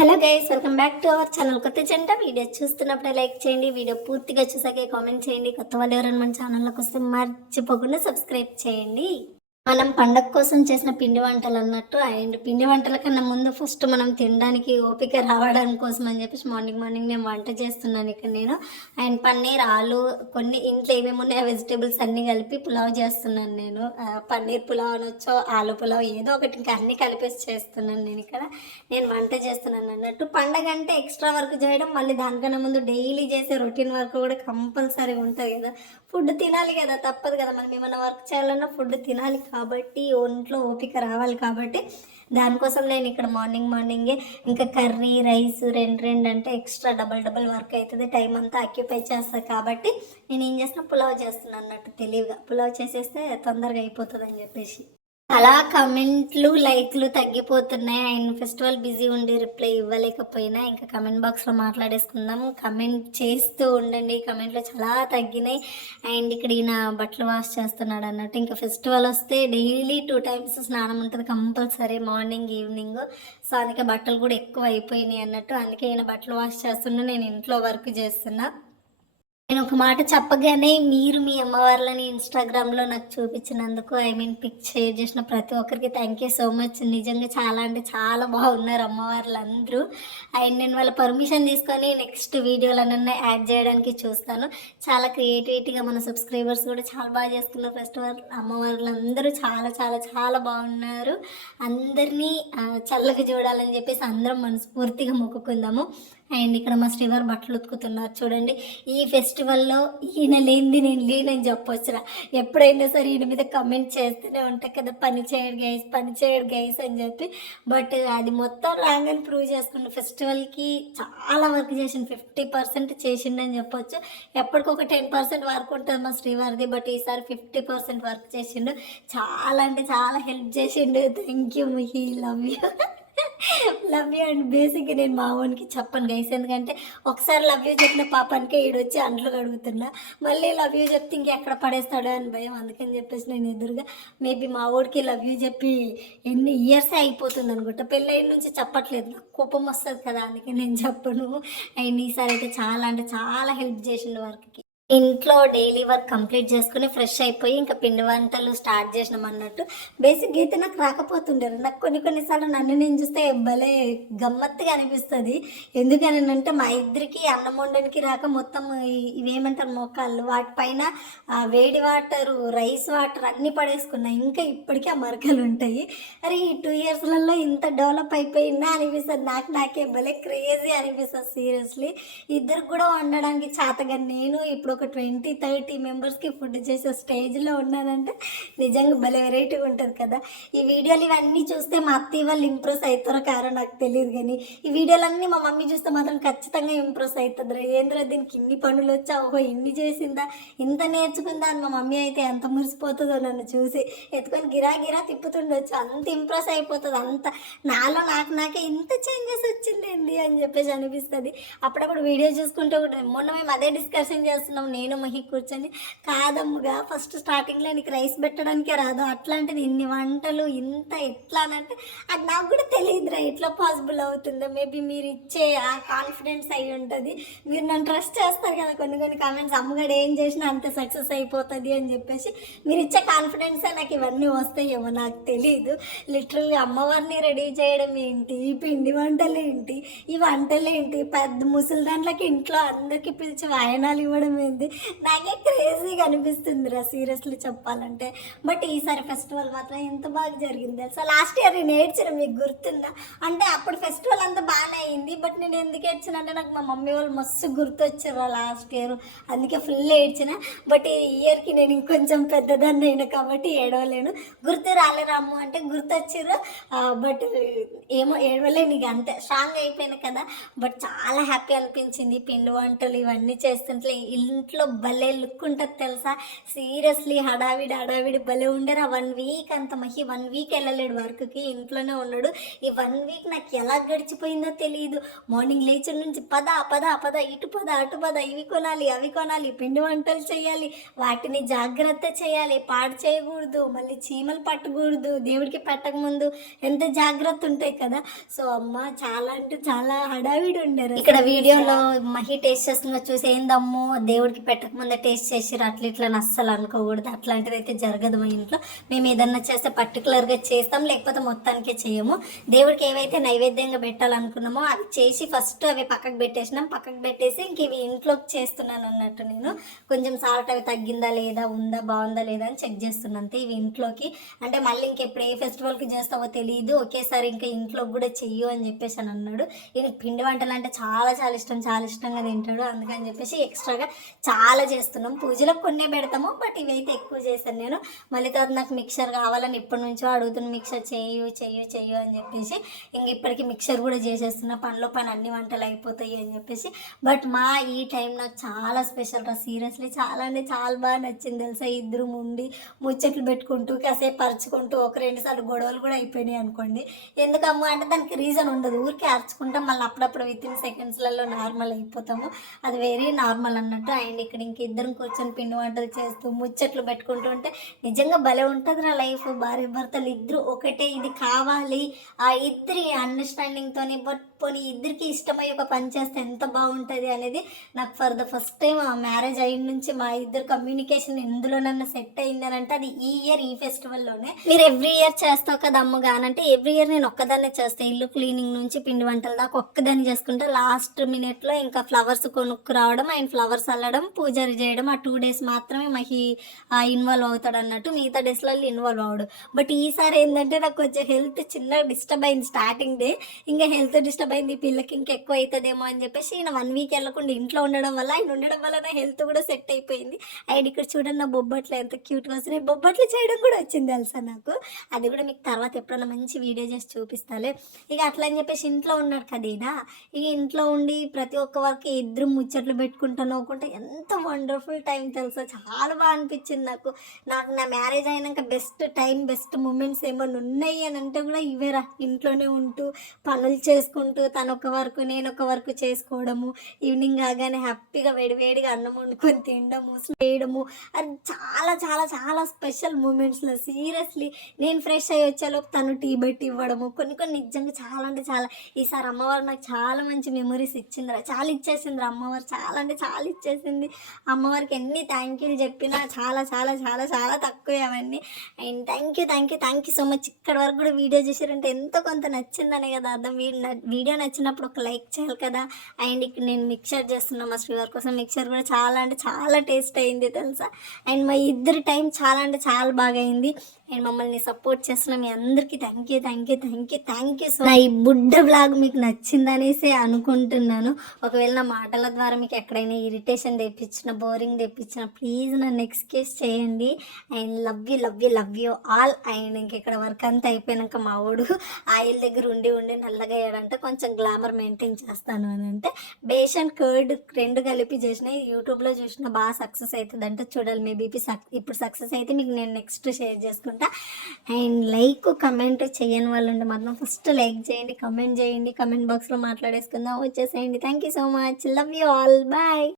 Hello guys, welcome back to our channel. కొత్త జంట video చూస్తున్నప్పుడే like చేయండి. వీడియో పూర్తిగా చూసాకే కామెంట్ చేయండి. కొత్త వాళ్ళు ఎవరైనా మన ఛానల్లోకి వస్తే మర్చిపోకుండా సబ్స్క్రైబ్ చేయండి. మనం పండగ కోసం చేసిన పిండి వంటలు అన్నట్టు, అండ్ పిండి వంటల కన్నా ముందు ఫస్ట్ మనం తినడానికి ఓపిక రావడం కోసం అని చెప్పేసి మార్నింగ్ నేను వంట చేస్తున్నాను ఇక్కడ నేను. అండ్ పన్నీర్, ఆలు, కొన్ని ఇంట్లో ఏమేమి ఉన్నాయో వెజిటేబుల్స్ అన్నీ కలిపి పులావ్ చేస్తున్నాను నేను. పన్నీర్ పులావ్ అనొచ్చో, ఆలు పులావ్, ఏదో ఒకటి ఇంకా అన్నీ కలిపేసి చేస్తున్నాను నేను ఇక్కడ. నేను వంట చేస్తున్నాను అన్నట్టు. పండగ అంటే ఎక్స్ట్రా వర్క్ చేయడం, మళ్ళీ దానికన్నా ముందు డైలీ చేసే రొటీన్ వర్క్ కూడా కంపల్సరీ ఉంటుంది కదా. ఫుడ్ తినాలి కదా, తప్పదు కదా. మనం ఏమైనా వర్క్ చేయాలన్నా ఫుడ్ తినాలి కాబట్టి, ఒంట్లో ఓపిక రావాలి కాబట్టి, దానికోసం నేను ఇక్కడ మార్నింగే ఇంకా కర్రీ, రైస్ రెండు అంటే ఎక్స్ట్రా డబల్ వర్క్ అవుతుంది, టైం అంతా ఆక్యుపై చేస్తుంది కాబట్టి నేను ఏం చేస్తున్నా, పులావ్ చేస్తున్నాను అన్నట్టు. తెలివిగా పులావ్ చేసేస్తే తొందరగా అయిపోతుంది అని చెప్పేసి. అలా కమెంట్లు, లైక్లు తగ్గిపోతున్నాయి. అండ్ ఫెస్టివల్ బిజీ ఉండి రిప్లై ఇవ్వలేకపోయినా ఇంకా కమెంట్ బాక్స్లో మాట్లాడేసుకుందాం. కమెంట్ చేస్తూ ఉండండి. కమెంట్లు చాలా తగ్గినాయి. అండ్ ఇక్కడ ఈయన బట్టలు వాష్ చేస్తున్నాడు అన్నట్టు. ఇంకా ఫెస్టివల్ వస్తే డైలీ 2 times స్నానం ఉంటుంది కంపల్సరీ, మార్నింగ్ ఈవినింగ్. సో అందుకే బట్టలు కూడా ఎక్కువ అయిపోయినాయి అన్నట్టు. అందుకే ఈయన బట్టలు వాష్ చేస్తున్నా, నేను ఇంట్లో వర్క్ చేస్తున్నా. నేను ఒక మాట చెప్పగానే మీరు మీ అమ్మవార్లని ఇన్స్టాగ్రామ్లో నాకు చూపించినందుకు, పిక్ షేర్ చేసిన ప్రతి ఒక్కరికి థ్యాంక్ యూ సో మచ్. నిజంగా చాలా అంటే చాలా బాగున్నారు అమ్మవార్లు అందరూ. అండ్ నేను వాళ్ళ పర్మిషన్ తీసుకొని నెక్స్ట్ వీడియోలన్నీ యాడ్ చేయడానికి చూస్తాను. చాలా క్రియేటివిటీగా మన సబ్స్క్రైబర్స్ కూడా చాలా బాగా చేస్తున్నారు ఫెస్టివల్. అమ్మవార్లు అందరూ చాలా చాలా చాలా బాగున్నారు. అందరినీ చల్లగా చూడాలని చెప్పేసి అందరం మనస్ఫూర్తిగా మొక్కుకుందాము. అండ్ ఇక్కడ మా శ్రీవారు బట్టలు ఉతుకుతున్నారు చూడండి. ఈ ఫెస్టివల్లో ఈయన లేనిది నేను లేనని చెప్పొచ్చురా. ఎప్పుడైనా సరే ఈయన మీద కమెంట్ చేస్తూనే ఉంటాయి కదా, పని చేయడు గైస్ అని చెప్పి. బట్ అది మొత్తం రాంగ్ అని ప్రూవ్ చేసుకుంటూ ఫెస్టివల్కి చాలా వర్క్ చేసిండు, 50% చేసిండని చెప్పొచ్చు. ఎప్పటికొక 10% వర్క్ ఉంటుంది మా శ్రీవారిది, బట్ ఈసారి 50% వర్క్ చేసిండు. చాలా అంటే చాలా హెల్ప్ చేసిండు. Thank you Mihi, love you and బేసిక్గా నేను మా ఓన్కి చెప్పను గైస్, ఎందుకంటే ఒకసారి లవ్ యూ చెప్పిన పాపానికే ఈడొచ్చి అంట్లు కడుగుతున్నా, మళ్ళీ లవ్ యూ చెప్తే ఇంకెక్కడ పడేస్తాడో అని భయం. అందుకని చెప్పేసి నేను ఎదురుగా మేబీ మా ఓడికి లవ్ యూ చెప్పి ఎన్ని ఇయర్సే అయిపోతుంది అనుకుంటా, పెళ్ళైన నుంచి చెప్పట్లేదు, నాకు కోపం వస్తుంది కదా, అందుకే నేను చెప్పను. అండ్ ఈసారి అయితే చాలా అంటే చాలా హెల్ప్ చేసిండు వర్క్కి. ఇంట్లో డైలీ వర్క్ కంప్లీట్ చేసుకుని ఫ్రెష్ అయిపోయి ఇంకా పిండి వంటలు స్టార్ట్ చేసినాం అన్నట్టు. బేసిక్గా అయితే నాకు రాకపోతుండేది. నాకు కొన్నిసార్లు నన్ను నేను చూస్తే భలే గమ్మత్తుగా అనిపిస్తుంది. ఎందుకని అంటే మా ఇద్దరికి అన్నం వండడానికి రాక మొత్తం ఇవేమంటారు మొక్కలు, వాటిపైన వేడి వాటరు, రైస్ వాటర్ అన్నీ పడేసుకున్నాయి. ఇంకా ఇప్పటికీ ఆ మరకలు ఉంటాయి. అరే ఈ 2 yearsలలో ఇంత డెవలప్ అయిపోయిందా అనిపిస్తుంది. నాకే భలే క్రేజీ అనిపిస్తుంది సీరియస్లీ. ఇద్దరికి కూడా వండడానికి చేతగా నేను ఇప్పుడు ఒక 20-30 మెంబర్స్కి ఫుడ్ చేసే స్టేజ్లో ఉన్నానంటే నిజంగా భలే వెరైటీగా ఉంటుంది కదా. ఈ వీడియోలు ఇవన్నీ చూస్తే మా అత్తయ్య వాళ్ళు ఇంప్రెస్ అవుతారో కారో నాకు తెలియదు, కానీ ఈ వీడియోలన్నీ మా మమ్మీ చూస్తే మాత్రం ఖచ్చితంగా ఇంప్రెస్ అవుతుంది. ఏంద్రా దీనికి ఇన్ని పనులు వచ్చా, ఓహో ఇన్ని చేసిందా, ఇంత నేర్చుకుందా అని మా మమ్మీ అయితే ఎంత మురిసిపోతుందో నన్ను చూసి. ఎత్తుకొని గిరా తిప్పుతుండొచ్చు, అంత ఇంప్రెస్ అయిపోతుంది. అంత నాలో నాకే ఇంత చేంజెస్ వచ్చిందేంది అని చెప్పేసి అనిపిస్తుంది. అప్పుడప్పుడు వీడియో చూసుకుంటూ మొన్న మేము అదే డిస్కషన్ చేస్తున్నాం, నేను మహి కూర్చొని. కాదమ్ముగా ఫస్ట్ స్టార్టింగ్లో నీకు రైస్ పెట్టడానికే రాదు, అట్లాంటిది ఇన్ని వంటలు ఇంత ఎట్లా అంటే అది నాకు కూడా తెలియదురా, ఎట్లా పాసిబుల్ అవుతుందో. మేబీ మీరు ఇచ్చే ఆ కాన్ఫిడెన్స్ అయి ఉంటుంది. మీరు నన్ను ట్రస్ట్ చేస్తారు కదా కొన్ని కామెంట్స్, అమ్మగాడు ఏం చేసినా అంత సక్సెస్ అయిపోతుంది అని చెప్పేసి. మీరు ఇచ్చే కాన్ఫిడెన్సే నాకు ఇవన్నీ వస్తాయేమో నాకు తెలియదు. లిటరల్గా అమ్మవారిని రెడీ చేయడం ఏంటి, ఈ పిండి వంటలు ఏంటి, ఈ వంటలు ఏంటి, పెద్ద ముసలి దాంట్లోకి ఇంట్లో అందరికీ పిలిచి వాయనాలు ఇవ్వడం ఏంటి, నాకే క్రేజీగా అనిపిస్తుందిరా సీరియస్లీ చెప్పాలంటే. బట్ ఈసారి ఫెస్టివల్ మాత్రం ఎంత బాగా జరిగింది అసలు. లాస్ట్ ఇయర్ నేను ఏడ్చిన, మీకు గుర్తుందా? అంటే అప్పుడు ఫెస్టివల్ అంతా బాగానే అయింది, బట్ నేను ఎందుకు ఏడ్చిన అంటే నాకు మా మమ్మీ వాళ్ళు మస్తు గుర్తొచ్చారు లాస్ట్ ఇయర్, అందుకే ఫుల్ ఏడ్చిన. బట్ ఈ ఇయర్కి నేను ఇంకొంచెం పెద్దదాన్ని అయినా కాబట్టి ఏడవలేను. గుర్తు రాలేరాము అంటే గుర్తొచ్చారు, బట్ ఏమో ఏడవలేను ఇక, అంతే స్ట్రాంగ్ అయిపోయాను కదా. బట్ చాలా హ్యాపీ అనిపించింది పిండి వంటలు ఇవన్నీ చేస్తుంటే. ఇంట్లో భలే లుక్ ఉంటుంది తెలుసా. సీరియస్లీ హడావిడి భలే ఉండరు. ఆ 1 వీక్ అంత 1 వీక్ వెళ్ళలేడు వర్క్కి, ఇంట్లోనే ఉన్నాడు. ఈ 1 వీక్ నాకు ఎలా గడిచిపోయిందో తెలియదు. మార్నింగ్ లేచిన నుంచి పద పద పద, ఇటు పద అటు పద, ఇవి కొనాలి అవి కొనాలి, పిండి వంటలు చేయాలి, వాటిని జాగ్రత్త చేయాలి, పాడు చేయకూడదు, మళ్ళీ చీమలు పట్టకూడదు, దేవుడికి పెట్టకముందు ఎంత జాగ్రత్త ఉంటాయి కదా. సో అమ్మ చాలా అంటే చాలా హడావిడి ఉండరు. ఇక్కడ వీడియోలో మహి టేస్ట్ చేస్తున్నా చూసి ఏందమ్మో దేవుడికి పెట్టక ముందే టేస్ట్ చేసిరు అట్లా ఇట్లా అస్సలు అనుకోకూడదు. అట్లాంటిది అయితే జరగదు మా ఇంట్లో. మేము ఏదన్నా చేస్తే పర్టికులర్గా చేస్తాం, లేకపోతే మొత్తానికే చేయము. దేవుడికి ఏవైతే నైవేద్యంగా పెట్టాలనుకున్నామో అవి చేసి ఫస్ట్ అవి పక్కకు పెట్టేసినాం. పక్కకు పెట్టేసి ఇంక ఇవి ఇంట్లోకి చేస్తున్నాను అన్నట్టు. నేను కొంచెం సాల్ట్ అవి తగ్గిందా లేదా, ఉందా బాగుందా లేదా అని చెక్ చేస్తున్నాను అంతే. ఇవి ఇంట్లోకి అంటే మళ్ళీ ఇంకెప్పుడు ఏ ఫెస్టివల్కి చేస్తావో తెలియదు, ఒకేసారి ఇంకా ఇంట్లో కూడా చెయ్యు అని చెప్పేసి అని అన్నాడు. ఈయనకి పిండి వంటలు అంటే చాలా చాలా ఇష్టం, చాలా ఇష్టంగా తింటాడు. అందుకని చెప్పేసి ఎక్స్ట్రాగా చాలా చేస్తున్నాం. పూజలకు కొన్నే పెడతాము, బట్ ఇవైతే ఎక్కువ చేశాను నేను. మళ్ళీ తర్వాత నాకు మిక్సర్ కావాలని ఇప్పటి నుంచో అడుగుతున్న, మిక్సర్ చెయ్యు చెయ్యు చెయ్యు అని చెప్పేసి ఇంక ఇప్పటికి మిక్సర్ కూడా చేసేస్తున్నా. పనిలో పని అన్ని వంటలు అయిపోతాయి అని చెప్పేసి. బట్ మా ఈ టైం నాకు చాలా స్పెషల్ రా, సీరియస్లీ చాలా అంటే చాలా బాగా నచ్చింది తెలుసా. ఇద్దరు ఉండి ముచ్చట్లు పెట్టుకుంటూ కాసేపు పరుచుకుంటూ 1-2 సార్లు గొడవలు కూడా అయిపోయినాయి అనుకోండి. ఎందుకమ్మా అంటే దానికి రీజన్ ఉండదు, ఊరికే అరుచుకుంటాం, మళ్ళీ అప్పుడప్పుడు వితిన్ సెకండ్స్లలో నార్మల్ అయిపోతాము. అది వెరీ నార్మల్ అన్నట్టు. అండ్ ఇక్కడ ఇంక ఇద్దరం కూర్చొని పిండి వంటలు చేస్తూ ముచ్చట్లు పెట్టుకుంటూ ఉంటే నిజంగా భలే ఉంటుంది నా లైఫ్. భార్య భర్తలు ఇద్దరు ఒకటే, ఇది కావాలి, ఆ ఇద్దరి అండర్స్టాండింగ్తోని పోనీ ఇద్దరికి ఇష్టమయ్యి ఒక పని చేస్తే ఎంత బాగుంటుంది అనేది నాకు ఫర్ ద ఫస్ట్ టైం ఆ మ్యారేజ్ అయిన నుంచి మా ఇద్దరు కమ్యూనికేషన్ ఎందులోనన్నా సెట్ అయింది అని అంటే అది ఈ ఇయర్ ఈ ఫెస్టివల్లోనే. మీరు ఎవ్రీ ఇయర్ చేస్తావు కదా అమ్మగా అని అంటే ఎవ్రీ ఇయర్ నేను ఒక్కదాన్నే చేస్తాను. ఇల్లు క్లీనింగ్ నుంచి పిండి వంటల దాకా ఒక్కదాన్ని చేసుకుంటే లాస్ట్ మినిట్లో ఇంకా ఫ్లవర్స్ కొనుక్కు రావడం అండ్ ఫ్లవర్స్ అల్లడం, పూజలు చేయడం, ఆ 2 days మాత్రమే మహి ఇన్వాల్వ్ అవుతాడు అన్నట్టు. మిగతా డేస్లలో ఇన్వాల్వ్ అవడు. బట్ ఈసారి ఏంటంటే నాకు కొంచెం హెల్త్ చిన్న డిస్టర్బ్ అయింది స్టార్టింగ్ డే. ఇంకా హెల్త్ డిస్టర్బ్ అయింది, పిల్లకి ఇంకెక్కువ అవుతుందేమో అని చెప్పేసి ఈయన 1 week వెళ్ళకుండా ఇంట్లో ఉండడం వల్ల, ఆయన ఉండడం వల్ల నా హెల్త్ కూడా సెట్ అయిపోయింది. అండ్ ఇక్కడ చూడండి నా బొబ్బట్లు ఎంత క్యూట్గా వస్తున్నాయి. బొబ్బట్లు చేయడం కూడా వచ్చింది తెలుసా నాకు. అది కూడా మీకు తర్వాత ఎప్పుడైనా మంచి వీడియో చేసి చూపిస్తాలే. ఇక అట్లా అని చెప్పేసి ఇంట్లో ఉన్నాడు కదా ఈయన. ఇక ఇంట్లో ఉండి ప్రతి ఒక్క వరకు ఇద్దరు ముచ్చట్లు పెట్టుకుంటా నవ్వుకుంటే ఎంత వండర్ఫుల్ టైం తెలుసా. చాలా బాగా అనిపించింది నాకు. నా మ్యారేజ్ అయినాక బెస్ట్ టైం, బెస్ట్ మూమెంట్స్ ఏమైనా ఉన్నాయి అని అంటే కూడా ఇవేరా. ఇంట్లోనే ఉంటూ పనులు చేసుకుంటూ తను ఒక వర్క్ నేను ఒక వర్క్ చేసుకోవడము, ఈవినింగ్ కాగానే హ్యాపీగా వేడివేడిగా అన్నం వండుకొని తినడము, వేయడము, అది చాలా చాలా చాలా స్పెషల్ మూమెంట్స్లో. సీరియస్లీ నేను ఫ్రెష్ అయ్యి వచ్చేలోపు తను టీ పెట్టి ఇవ్వడము, కొన్ని నిజంగా చాలా అంటే చాలా. ఈసారి అమ్మవారు నాకు చాలా మంచి మెమరీస్ ఇచ్చిందిరా, చాలా ఇచ్చేసిందిరా అమ్మవారు, చాలా అంటే చాలా ఇచ్చేసింది. అమ్మవారికి ఎన్ని థ్యాంక్ యూలు చెప్పినా చాలా చాలా చాలా చాలా తక్కువే అవన్నీ. And thank you so much. ఇక్కడ వరకు కూడా వీడియో చేసారంటే ఎంతో కొంత నచ్చిందనే కదా అర్థం. వీడియో నచ్చినప్పుడు ఒక లైక్ చేయాలి కదా. అండ్ ఇక్కడ నేను మిక్చర్ చేస్తున్నా మా శ్రీవారి కోసం. మిక్చర్ కూడా చాలా అంటే చాలా టేస్ట్ అయింది తెలుసా. అండ్ మా ఇద్దరి టైం చాలా అంటే చాలా బాగా అయింది. అండ్ మమ్మల్ని సపోర్ట్ చేస్తున్న మీ అందరికీ థ్యాంక్ యూ సో. నా ఈ బుడ్డ బ్లాగ్ మీకు నచ్చిందనేసి అనుకుంటున్నాను. ఒకవేళ నా మాటల ద్వారా మీకు ఎక్కడైనా ఇరిటేషన్ తెప్పించిన, బోరింగ్ తెప్పించిన ప్లీజ్ నన్ను ఎక్స్క్యూజ్ చేయండి. And love you all. And ఇంకెక్కడ వర్క్ అంతా అయిపోయాక మా వాడు ఆయిల్ దగ్గర ఉండి నల్లగా అయ్యాడంటే కొంచెం గ్లామర్ మెయింటైన్ చేస్తాను అని అంటే బేసన్ కర్డ్ 2 కలిపి చేసిన, యూట్యూబ్లో చూసిన బాగా సక్సెస్ అవుతుంది అంటే చూడాలి. మేబీ ఇప్పుడు సక్సెస్ అయితే మీకు నేను నెక్స్ట్ షేర్ చేసుకుంటా. అండ్ లైక్ కమెంట్ చేయని వాళ్ళు ఉంటే మాత్రం ఫస్ట్ లైక్ చేయండి, కమెంట్ చేయండి, కమెంట్ బాక్స్లో మాట్లాడేసుకుందాం, వచ్చేసేయండి. Thank you so much. Love you all. Bye.